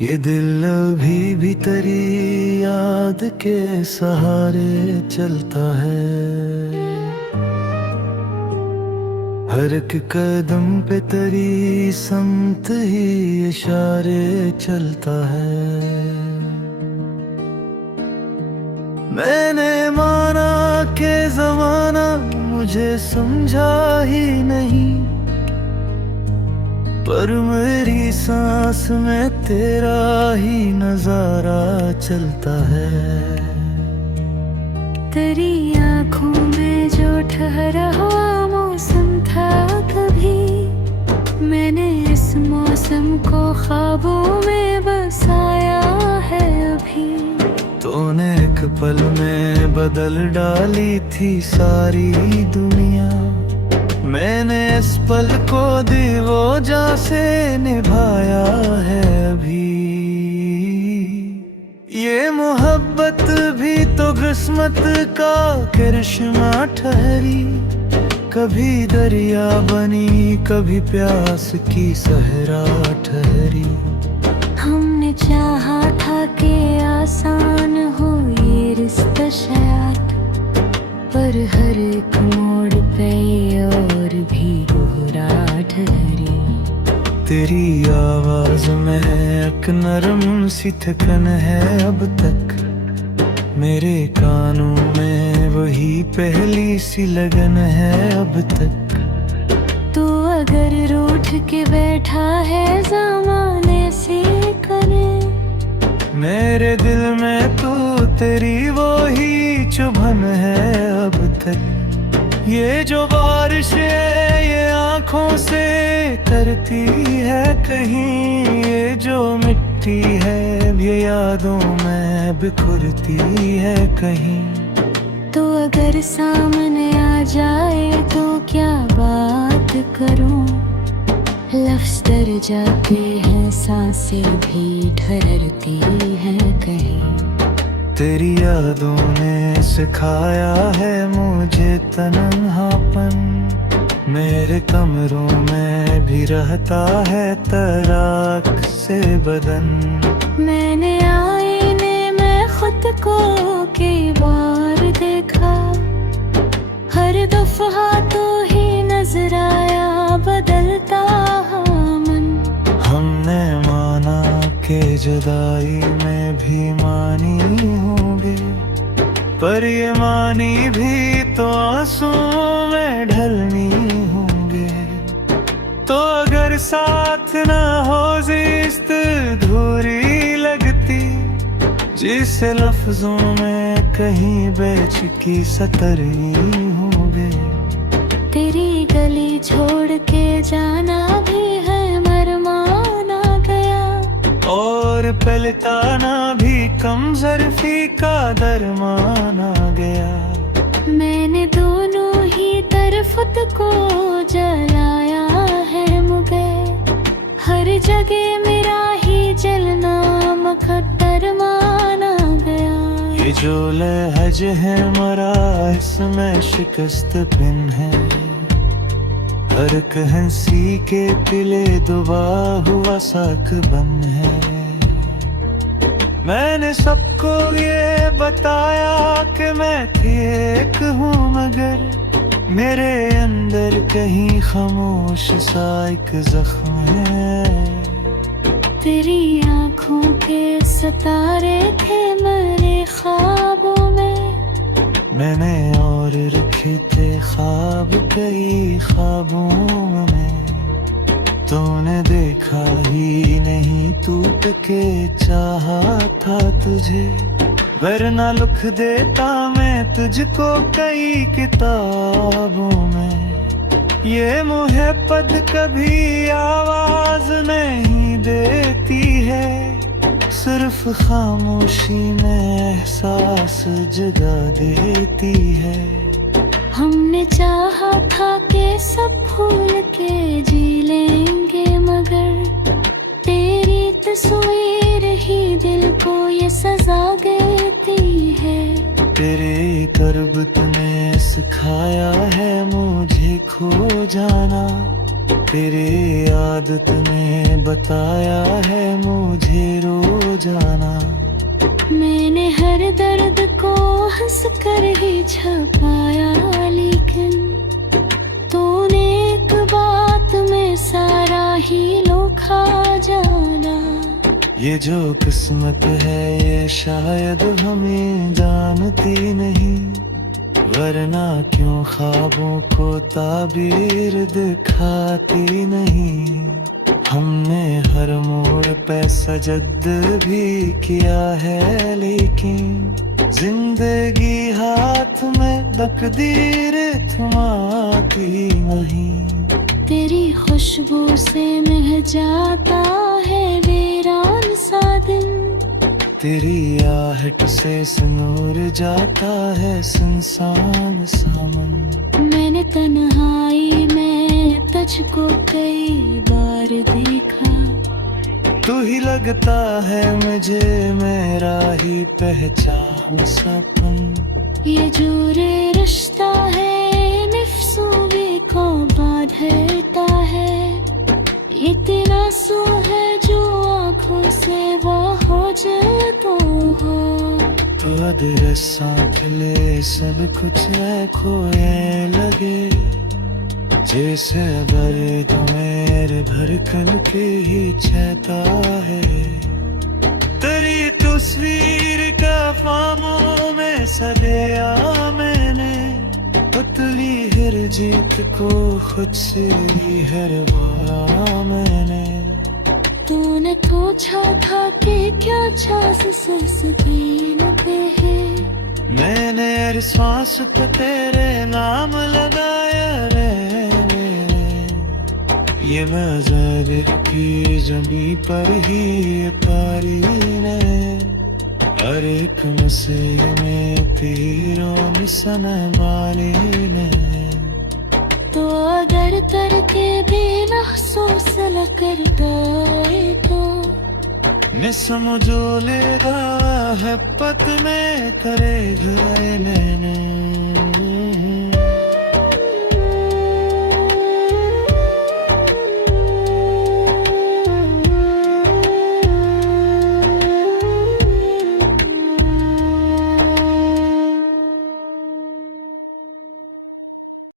ये दिल अभी भी तेरी याद के सहारे चलता है। हर एक कदम पे तेरी समत ही इशारे चलता है। मैंने माना के जमाना मुझे समझा ही नहीं, पर मेरी सांस में तेरा ही नजारा चलता है। तेरी आँखों में जो ठहरा हुआ मौसम था कभी, मैंने इस मौसम को ख्वाबों में बसाया है अभी। तूने एक पल में बदल डाली थी सारी दुनिया, मैंने इस पल को दीवोजा से निभाया है अभी। ये मोहब्बत भी तो किस्मत का करिश्मा ठहरी, कभी दरिया बनी कभी प्यास की सहरा ठहरी। हमने चाहा था कि आसान हो ये रिश्ता शायद, पर हर एक मोड़ पे और भी दोहरा ठहरी। तेरी आवाज में एक नरम सी थकन है अब तक, मेरे कानों में वही पहली सी लगन है अब तक। तू अगर रूठ के बैठा है ज़माने से करे, मेरे दिल में तू तेरी वो ही चुभन है अब तक। ये जो बारिश है ये आँखों से तरती है कहीं, ये जो मिट्टी है ये यादों में बिखरती है कहीं। तो अगर सामने आ जाए तो क्या बात करूं, लफ्ज़ डर जाते हैं सांसें भी ठहरती हैं कहीं। तेरी यादों ने सिखाया है मुझे तन्हापन, मेरे कमरों में भी रहता है तराक से बदन। मैंने आईने में खुद को कई बार देखा, हर दफा तो ही नजर आया बदलता मन। हमने माना के जुदाई में भी मानी होंगे, पर ये मानी भी तो आंसुओं में ढलनी होंगे। तो अगर साथ ना हो जिस्त अधूरी लगती, जिसे लफ्जों में कहीं बेचकी सतरनी होंगे। तेरी गली छोड़ के जाना भी है मरमाना गया, और पलटाना भी कम ज़र्फी का दरमाना गया। मैंने दोनों ही तरफ खुद को जलाया है मुझे, हर जगह मेरा ही जलना मुकद्दर माना गया। ये जो लहज है मरा इसमें शिकस्त पिन है, हर एक हंसी के पिले दुबा हुआ साक बन है। मैंने सबको ये बताया कि मैं ठीक हूँ, मगर मेरे अंदर कहीं खामोश सा एक जख्म है। तेरी आँखों के सितारे थे मेरे ख्वाबों में, मैंने और रखे थे ख्वाब कई ख्वाबों में। तूने देखा ही नहीं टूट के चाहा था तुझे, वरना लिख देता मैं तुझको कई किताबों में। ये मोहब्बत कभी आवाज नहीं देती है, सिर्फ खामोशी में एहसास जगा देती है। हमने चाहा था कि सब भूल के जी लेंगे, मगर तेरी तस्वीर ही दिल को ये सजा देती है। तेरे कर्ब तूने सिखाया है मुझे खो जाना, तेरे आदत ने बताया है मुझे रो हर दर्द को हंस कर ही छपाया, लेकिन तूने एक बात में सारा ही लोखा जाना। ये जो किस्मत है ये शायद हमें जानती नहीं, वरना क्यों ख्वाबों को ताबीर दिखाती नहीं। हमने हर मोड़ पे सजद भी किया है, लेकिन जिंदगी हाथ में तकदीर थमाती नहीं। तेरी खुशबू से मह जाता है वीरान सा दिन, तेरी आहट से सनूर जाता है सुनसान सा मन। मैंने तन्हाई में तुझको कई बार देखा, तू ही लगता है मुझे मेरा ही पहचान सपन। ये जो रे रिश्ता है नफ्सूबे को बांधता है, इतना सो है जो आँखों से वो हो जाए तो हो। तो अदर सांख ले सब कुछ है खोए लगे, जैसे अगर मेरे धड़कन के ही चहता है। तेरी तस्वीर का फामों में सजाया मैंने, पतली हर जीत को खुद से ही हरवाया मैंने। तूने पूछा था कि क्या चांस सस्तीन पे है, मैंने हर सांस पे तेरे नाम लगाया रे। ये मज़ार की जमी पर ही ये पारी ने, हर एक मसीह में तीरों निशान वाली ने। तो अगर करके भी महसूस न करता है तो मैं समझो लेगा है पत में करेगा मैंने।